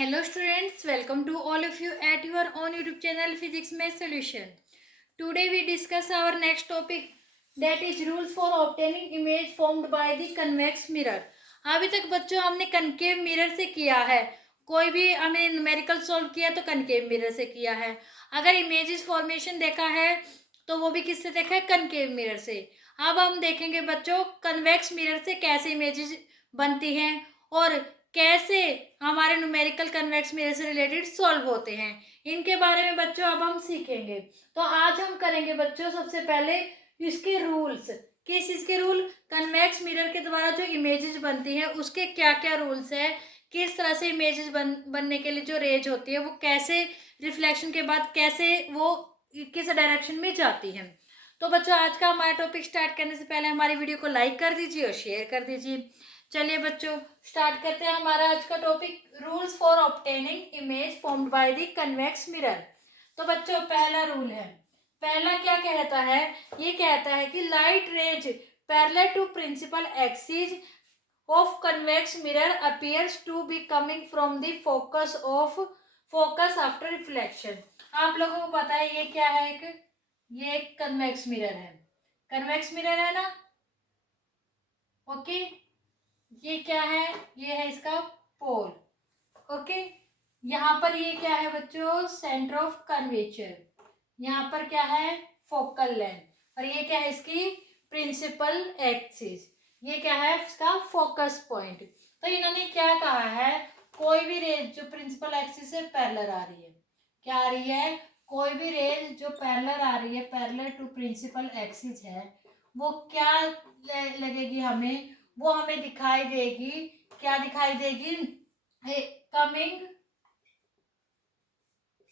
Hello students, welcome to all of you at your own YouTube channel Physics Math Solution. Today we discuss our next topic, that is rules for obtaining image formed by the convex mirror. अभी तक बच्चों हमने concave mirror से किया है, कोई भी हमने न्यूमेरिकल सॉल्व किया तो कनकेव मिरर से किया है। अगर इमेजेस फॉर्मेशन देखा है तो वो भी किससे देखा है, कनकेव मिरर से। अब हम देखेंगे बच्चों कन्वेक्स मिरर से कैसे इमेजेस बनती हैं और कैसे हमारे न्यूमेरिकल कन्वेक्स मिरर से रिलेटेड सॉल्व होते हैं, इनके बारे में बच्चों अब हम सीखेंगे। तो आज हम करेंगे बच्चों सबसे पहले इसके रूल्स, किस चीज़ के रूल, कन्वेक्स मिरर के द्वारा जो इमेजेस बनती हैं उसके क्या क्या रूल्स है, किस तरह से इमेजेस बनने के लिए जो रेज होती है वो कैसे रिफ्लेक्शन के बाद कैसे वो किस डायरेक्शन में जाती है। तो बच्चों आज का हमारा टॉपिक स्टार्ट करने से पहले हमारी वीडियो को लाइक कर दीजिए और शेयर कर दीजिए। चलिए बच्चों स्टार्ट करते हैं हमारा आज का topic, rules for obtaining image formed by the convex mirror. तो बच्चों पहला रूल है, पहला क्या कहता है, ये कहता है कि light rays parallel to principal axis of convex mirror appears to be coming from the focus after reflection. आप लोगों को पता है ये क्या है, ये एक कन्वेक्स मिरर है, कन्वेक्स मिरर है ना, ओके। ये क्या है, ये है इसका पोल, ओके। यहाँ पर ये क्या है बच्चों, सेंटर ऑफ कर्वेचर, यहाँ पर क्या है फोकल लेंथ, और ये क्या है इसकी प्रिंसिपल एक्सिस, ये क्या है इसका फोकस पॉइंट। तो इन्होंने क्या कहा है, कोई भी रेज जो प्रिंसिपल एक्सिस से पैरेलल आ रही है, क्या आ रही है, कोई भी रेज जो पैरेलल आ रही है, पैरेलल टू प्रिंसिपल एक्सिस है, वो क्या लगेगी हमें, वो हमें दिखाई देगी, क्या दिखाई देगी, कमिंग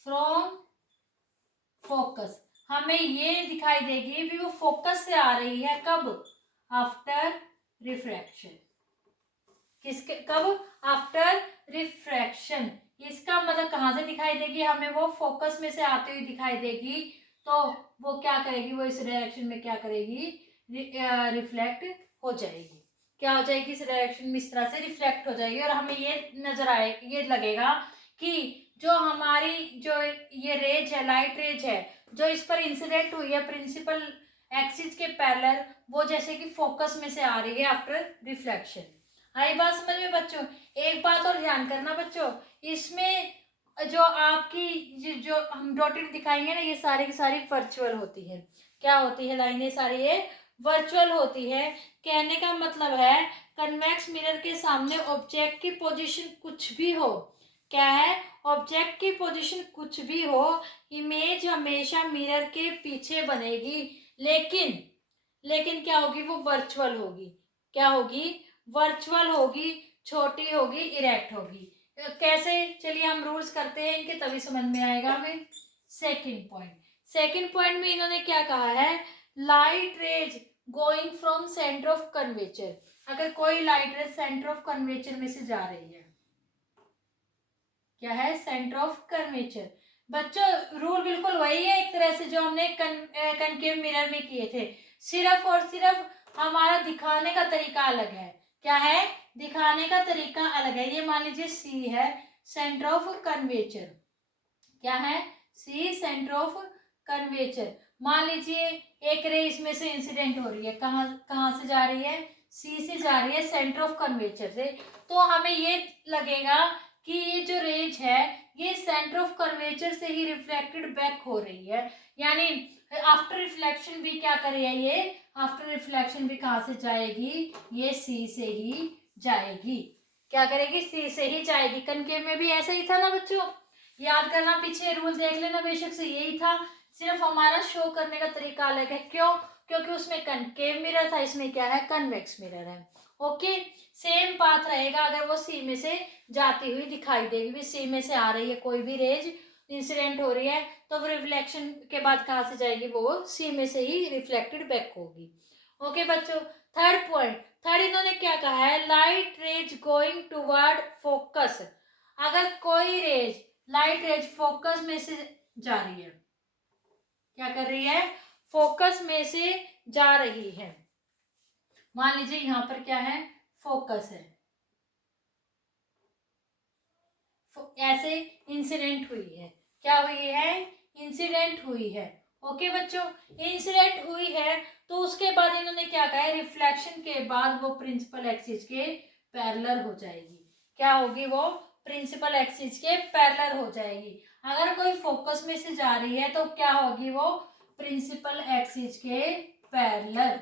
फ्रॉम फोकस, हमें ये दिखाई देगी भी वो फोकस से आ रही है, कब, आफ्टर रिफ्रैक्शन, किसके, कब, आफ्टर रिफ्रैक्शन। इसका मतलब कहाँ से दिखाई देगी हमें, वो फोकस में से आती हुई दिखाई देगी, तो वो क्या करेगी, वो इस डायरेक्शन में क्या करेगी, रिफ्लेक्ट हो जाएगी, क्या हो जाएगी, इस डायरेक्शन में इस तरह से रिफ्लेक्ट हो जाएगी, और हमें ये नजर आए, ये लगेगा कि जो हमारी जो ये रेज है, लाइट रेज है, जो इस पर इंसिडेंट हुई है प्रिंसिपल एक्सिस के पैरेलल, वो जैसे कि फोकस में से आ रही है आफ्टर रिफ्लेक्शन। आई बात समझ में बच्चों। एक बात और ध्यान करना बच्चों, इसमें जो आपकी जो हम डॉटेड दिखाएंगे ना, ये सारी की सारी वर्चुअल होती है, क्या होती है लाइनें सारी ये वर्चुअल होती है। कहने का मतलब है कन्वेक्स मिरर के सामने ऑब्जेक्ट की पोजीशन कुछ भी हो, क्या है, ऑब्जेक्ट की पोजीशन कुछ भी हो, इमेज हमेशा मिरर के पीछे बनेगी, लेकिन लेकिन क्या होगी, वो वर्चुअल होगी, क्या होगी, वर्चुअल होगी, छोटी होगी, इरेक्ट होगी। कैसे, चलिए हम रूल्स करते हैं इनके, तभी समझ में आएगा हमें। सेकंड पॉइंट, सेकंड पॉइंट में इन्होंने क्या कहा है, light rays going from centre of curvature, अगर कोई light rays centre of curvature में से जा रही है, क्या है, सेंटर ऑफ कर्वेचर। बच्चों रूल बिल्कुल वही है एक तरह से जो हमने कनकेव मिरर में किए थे, सिर्फ और सिर्फ हमारा दिखाने का तरीका अलग है, क्या है, दिखाने का तरीका अलग है। ये मान लीजिए सी है, सेंटर ऑफ कर्वेचर, क्या है, सी सेंटर ऑफ कर्वेचर। मान लीजिए एक रे इसमें से इंसिडेंट हो रही है, कहाँ कहाँ से जा रही है, सी से जा रही है, सेंटर ऑफ कर्वेचर से, तो हमें ये लगेगा कि ये जो रेज है ये सेंटर ऑफ कर्वेचर से ही रिफ्लेक्टेड बैक हो रही है, यानी आफ्टर रिफ्लेक्शन भी क्या कर रही है, ये आफ्टर रिफ्लेक्शन भी कहाँ से जाएगी, ये सी से ही जाएगी, क्या करेगी, सी से ही जाएगी। कनकेव में भी ऐसा ही था ना बच्चों, याद करना, पीछे रूल देख लेना, बेशक से यही था, सिर्फ हमारा शो करने का तरीका अलग है, क्यों, क्योंकि उसमें कनकेव मिरर था, इसमें क्या है, कन्वेक्स मिरर है, ओके। सेम पाथ रहेगा, अगर वो सी में से जाती हुई दिखाई देगी, भी सी में से आ रही है कोई भी रेज इंसिडेंट हो रही है, तो वो रिफ्लेक्शन के बाद कहाँ से जाएगी, वो सी में से ही रिफ्लेक्टेड बैक होगी, ओके बच्चों। थर्ड पॉइंट, थर्ड इन्होंने क्या कहा है, light rays going toward focus, अगर कोई रेज, लाइट रेज फोकस में से जा रही है, क्या कर रही है, फोकस में से जा रही है, मान लीजिए यहां पर क्या है, फोकस है, ऐसे इंसिडेंट हुई है। क्या हुई है? इंसिडेंट हुई है। ओके बच्चों, इंसिडेंट हुई है तो उसके बाद इन्होंने क्या कहा है, रिफ्लेक्शन के बाद वो प्रिंसिपल एक्सिस के पैरेलल हो जाएगी। क्या होगी? वो प्रिंसिपल एक्सिस के पैरेलल हो जाएगी। अगर कोई फोकस में से जा रही है तो क्या होगी? वो प्रिंसिपल एक्सिस के पैरेलल।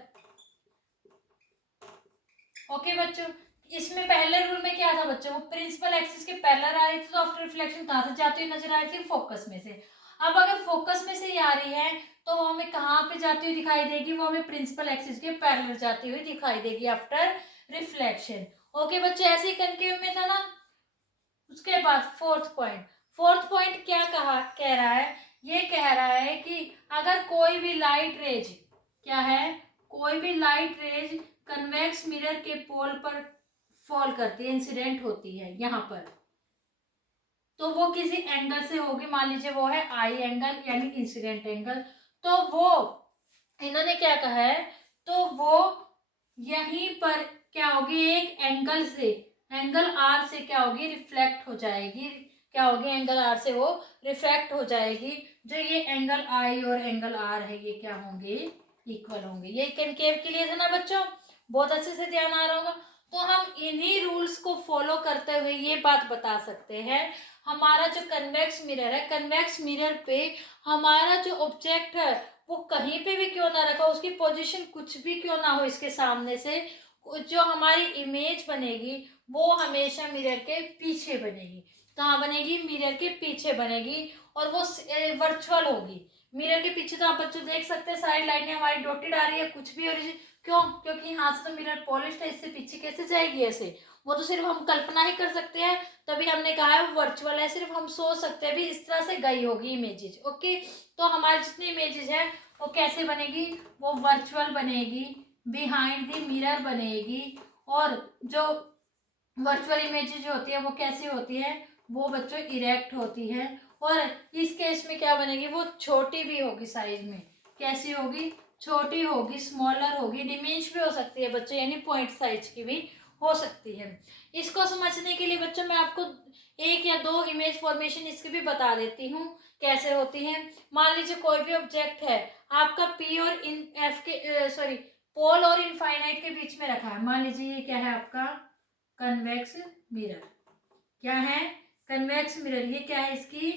ओके बच्चों, इसमें पहले रूल में क्या था बच्चों? वो प्रिंसिपल एक्सिस के पैरेलल आ रही थी तो आफ्टर रिफ्लेक्शन कहाँ से जाती हुई नजर आ रही थी? फोकस में से। अब अगर फोकस में से ही आ रही है तो वो हमें कहाँ पे जाती हुई दिखाई देगी? वो हमें प्रिंसिपल एक्सिस के पैरेलल जाती हुई दिखाई देगी आफ्टर रिफ्लेक्शन। ओके बच्चों, ऐसे ही कनकेव में था ना। उसके बाद फोर्थ पॉइंट क्या कह रहा है? ये कह रहा है कि अगर कोई भी लाइट रेज, क्या है, कोई भी लाइट रेज कन्वेक्स मिरर के पोल पर फॉल करती है, इंसिडेंट होती है यहाँ पर, तो वो किसी एंगल से होगी। मान लीजिए वो है आई एंगल यानी इंसिडेंट एंगल। तो वो इन्होंने क्या कहा है, तो वो यहीं पर क्या होगी, एक एंगल से, एंगल आर से क्या होगी, रिफ्लेक्ट हो जाएगी। क्या होगी? एंगल आर से वो रिफ्लेक्ट हो जाएगी। जो ये एंगल आई और एंगल आर है ये क्या होंगे? इक्वल होंगे। ये कनकेव के लिए था ना बच्चों, बहुत अच्छे से ध्यान आ रहा होगा। तो हम इन्हीं रूल्स को फॉलो करते हुए ये बात बता सकते हैं, हमारा जो कन्वेक्स मिरर है, कन्वेक्स मिरर पे हमारा जो ऑब्जेक्ट है वो कहीं पे भी क्यों ना रखा, उसकी पोजीशन कुछ भी क्यों ना हो इसके सामने से, जो हमारी इमेज बनेगी वो हमेशा मिरर के पीछे बनेगी। कहाँ बनेगी? मिरर के पीछे बनेगी। और वो वर्चुअल होगी। मिरर के पीछे तो आप बच्चों देख सकते हैं सारी लाइनें हमारी डॉटेड आ रही है, कुछ भी हो रही है। क्यों? क्योंकि यहाँ से तो मिरर पॉलिश है, इससे पीछे कैसे जाएगी ऐसे? वो तो सिर्फ हम कल्पना ही कर सकते हैं, तभी हमने कहा है वर्चुअल है, सिर्फ हम सोच सकते हैं भी इस तरह से गई होगी इमेजेस। ओके, तो हमारी जितनी इमेजेस है वो कैसे बनेगी? वो वर्चुअल बनेगी, बिहाइंड द मिरर बनेगी। और जो वर्चुअल इमेजेस जो होती है वो कैसी होती है? वो बच्चों इरेक्ट होती है। और इस केस में क्या बनेगी? वो छोटी भी होगी साइज में। कैसी होगी? छोटी होगी, स्मॉलर होगी, डिमेंश भी हो सकती है बच्चों, यानी पॉइंट साइज की भी हो सकती है। इसको समझने के लिए बच्चों मैं आपको एक या दो इमेज फॉर्मेशन इसकी भी बता देती हूँ कैसे होती है। मान लीजिए कोई भी ऑब्जेक्ट है आपका पी और इन एफ के सॉरी पोल और इनफाइनाइट के बीच में रखा है। मान लीजिए ये क्या है आपका? Convex mirror. क्या है? Convex mirror. ये क्या है? इसकी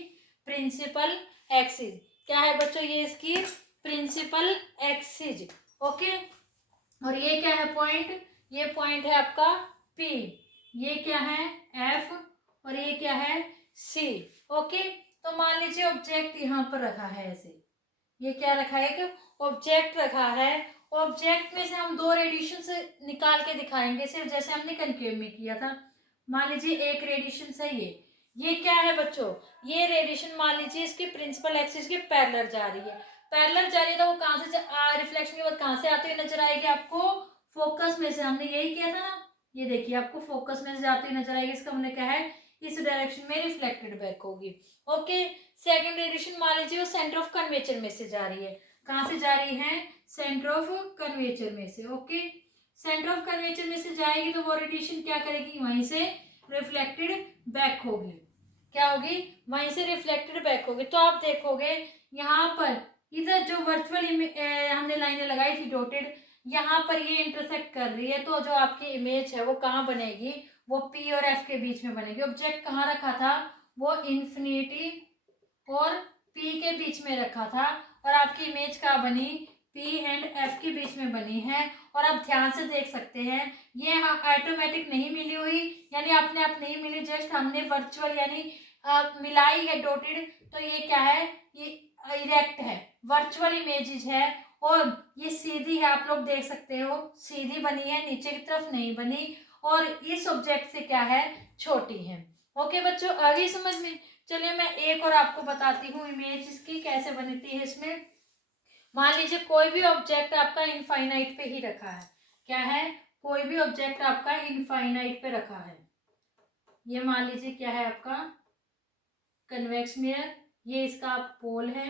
प्रिंसिपल एक्सिस। क्या है बच्चों? ये इसकी प्रिंसिपल एक्सिस। ओके, और ये क्या है पॉइंट? ये पॉइंट है आपका पी। ये क्या है? एफ। और ये क्या है? सी। ओके, तो मान लीजिए ऑब्जेक्ट यहाँ पर रखा है ऐसे। ये क्या रखा है? कि ऑब्जेक्ट रखा है। ऑब्जेक्ट में से हम दो रेडिएशन से निकाल के दिखाएंगे, सिर्फ जैसे हमने कनकेव में किया था। मान लीजिए एक रेडिएशन से ये क्या है बच्चों? ये रेडिएशन मान लीजिए इसके प्रिंसिपल एक्सिस के पैरेलल जा रही है। पैरेलल जा रही है तो वो कहाँ से रिफ्लेक्शन के बाद कहाँ से आती हुई नजर आएगी आपको? फोकस में से। हमने यही किया था ना। ये देखिए आपको फोकस में से जाती हुई नजर आएगी। इसका हमने क्या है? इस डायरेक्शन में रिफ्लेक्टेड बैक होगी। ओके, सेकंड रेडिएशन मान लीजिए वो सेंटर ऑफ कर्वेचर में से जा रही है। कहाँ से जा रही है? सेंटर ऑफ कर्वेचर में से। ओके, सेंटर ऑफ कर्वेचर में से जाएगी तो वो रेडिएशन क्या करेगी? वहीं से रिफ्लेक्टेड बैक होगी। क्या होगी? वहीं से रिफ्लेक्टेड बैक होगी। तो आप देखोगे यहाँ पर इधर जो वर्चुअल हमने लाइनें लगाई थी डॉटेड, यहाँ पर ये इंटरसेक्ट कर रही है, तो जो आपकी इमेज है वो कहाँ बनेगी? वो पी और एफ के बीच में बनेगी। ऑब्जेक्ट कहाँ रखा था? वो इन्फिनिटी और पी के बीच में रखा था। और आपकी इमेज कहाँ बनी? पी एंड एफ के बीच में बनी है। और आप ध्यान से देख सकते हैं ये ऑटोमेटिक नहीं मिली हुई, यानी अपने आप नहीं मिली, जस्ट हमने वर्चुअल यानी मिलाई है डॉटेड। तो ये क्या है? ये इरेक्ट है, वर्चुअल इमेजेस है। और ये सीधी है, आप लोग देख सकते हो सीधी बनी है, नीचे की तरफ नहीं बनी। और इस ऑब्जेक्ट से क्या है? छोटी है। ओके बच्चों, आ गई समझ में? चलिए मैं एक और आपको बताती हूँ इमेज इसकी कैसे बनती है। इसमें मान लीजिए कोई भी ऑब्जेक्ट आपका इनफाइनाइट पे ही रखा है। क्या है? कोई भी ऑब्जेक्ट आपका इनफाइनाइट पे रखा है। ये मान लीजिए क्या है आपका? Convex mirror. ये इसका पोल है।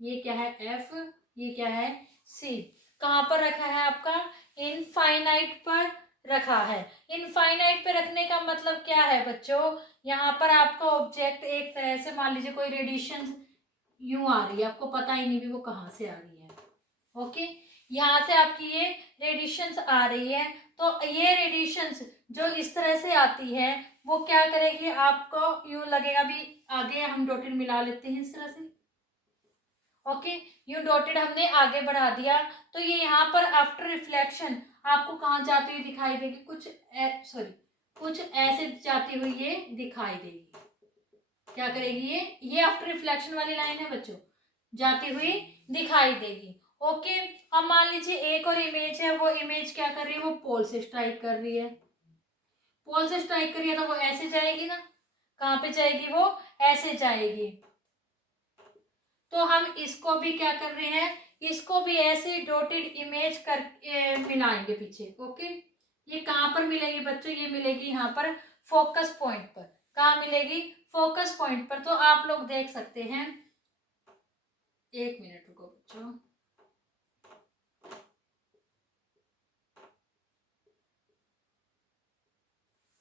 ये क्या है? एफ। ये क्या है? सी। कहाँ पर रखा है आपका? इनफाइनाइट पर रखा है। इनफाइनाइट पे रखने का मतलब क्या है बच्चों, यहाँ पर आपका ऑब्जेक्ट एक तरह से मान लीजिए कोई रेडिएशन यूं आ रही है, आपको पता ही नहीं भी वो कहाँ से आ रही है। ओके, यहाँ से आपकी ये रेडिएशंस आ रही है, तो ये रेडिएशंस जो इस तरह से आती है वो क्या करेगी, आपको यूं लगेगा भी, आगे हम डॉटेड मिला लेते हैं इस तरह से। ओके, यूं डॉटेड हमने आगे बढ़ा दिया, तो ये यहाँ पर आफ्टर रिफ्लेक्शन आपको कहाँ जाती हुई दिखाई देगी, कुछ ऐसे जाती हुई ये दिखाई देगी। क्या करेगी ये आफ्टर रिफ्लेक्शन वाली लाइन है बच्चों, जाती हुई दिखाई देगी। ओके, अब मान लीजिए एक और इमेज है, वो इमेज क्या कर रही है, वो पोल से स्ट्राइक कर रही है। पोल से स्ट्राइक कर रही है तो वो ऐसे जाएगी ना, कहाँ पे जाएगी, वो ऐसे जाएगी। तो हम इसको भी क्या कर रहे हैं, इसको भी ऐसे डॉटेड इमेज कर मिलाएंगे पीछे। ओके, ये कहाँ पर मिलेगी बच्चों, ये मिलेगी यहाँ पर फोकस पॉइंट पर। कहाँ मिलेगी, फोकस पॉइंट पर। तो आप लोग देख सकते हैं, एक मिनट रुको बच्चों,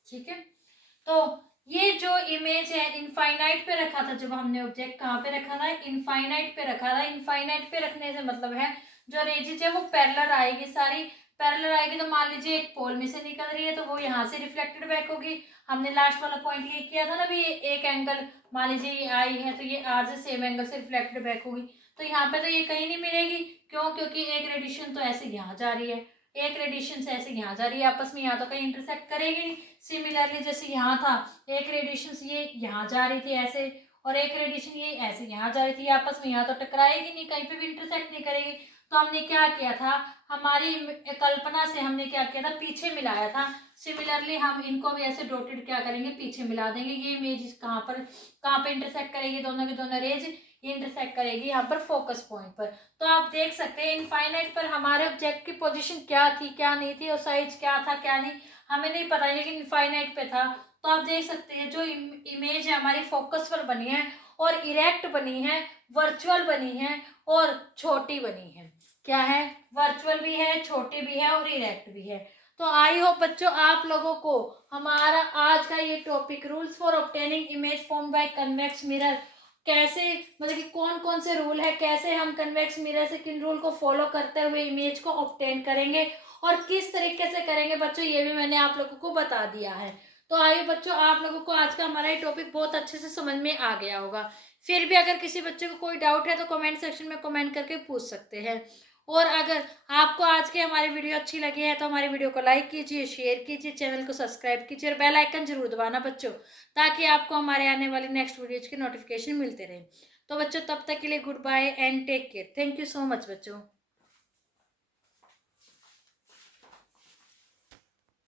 ठीक है। तो ये जो इमेज है इनफाइनाइट पे रखा था, जब हमने ऑब्जेक्ट कहाँ पे रखा था, इनफाइनाइट पे रखा था। इनफाइनाइट पे रखने से मतलब है जो रेजिज है वो पैरेलल आएगी, सारी पैरेलल आएगी। तो मान लीजिए एक पोल में से निकल रही है तो वो यहाँ से रिफ्लेक्टेड बैक होगी। हमने लास्ट वाला पॉइंट ये किया था ना भी, एक एंगल मान लीजिए ये आई है तो ये आर से सेम एंगल से रिफ्लेक्टेड बैक होगी। तो यहाँ पे तो ये कहीं नहीं मिलेगी, क्यों, क्योंकि एक रेडिएशन तो ऐसे यहाँ जा रही है, एक रेडिएशन से ऐसे यहाँ जा रही है, आपस में यहाँ तो कहीं इंटरसेक्ट करेगी नहीं। सिमिलरली जैसे यहाँ था, एक रेडिएशन ये यहाँ जा रही थी ऐसे, और एक रेडिएशन ये ऐसे यहाँ जा रही थी, आपस में यहाँ तो टकराएगी नहीं, कहीं पे भी इंटरसेक्ट नहीं करेगी। तो हमने क्या किया था, हमारी कल्पना से हमने क्या किया था, पीछे मिलाया था। सिमिलरली हम इनको भी ऐसे डॉटेड क्या करेंगे, पीछे मिला देंगे। ये इमेज कहाँ पे इंटरसेक्ट करेगी, दोनों की दोनों रेज इंटरसेक्ट करेगी यहाँ पर फोकस पॉइंट पर। तो आप देख सकते हैं इनफाइनाइट पर हमारे ऑब्जेक्ट की पोजीशन क्या थी क्या नहीं थी, और साइज क्या था क्या नहीं हमें नहीं पता, लेकिन इनफाइनाइट पे था। तो आप देख सकते हैं जो इमेज है हमारी फोकस पर बनी है, और इरेक्ट बनी है, वर्चुअल बनी है, और छोटी बनी है। क्या है, वर्चुअल भी है, छोटी भी है, और इरेक्ट भी है। तो आई होप बच्चों आप लोगों को हमारा आज का ये topic, rules for obtaining image form by convex mirror, कैसे मतलब कि कौन कौन से रूल है, कैसे हम कन्वेक्स मिरर से किन रूल को फॉलो करते हुए इमेज को ऑब्टेन करेंगे, और किस तरीके से करेंगे बच्चों, ये भी मैंने आप लोगों को बता दिया है। तो आइए बच्चों, आप लोगों को आज का हमारा ये टॉपिक बहुत अच्छे से समझ में आ गया होगा। फिर भी अगर किसी बच्चे को कोई डाउट है तो कमेंट सेक्शन में कमेंट करके पूछ सकते हैं। और अगर आपको आज की हमारी वीडियो अच्छी लगी है तो हमारी वीडियो को लाइक कीजिए, शेयर कीजिए, चैनल को सब्सक्राइब कीजिए, और बेल आइकन जरूर दबाना बच्चों, ताकि आपको हमारे आने वाली नेक्स्ट वीडियोज की नोटिफिकेशन मिलते रहे। तो बच्चों तब तक के लिए goodbye and take care. Thank you so much बच्चों।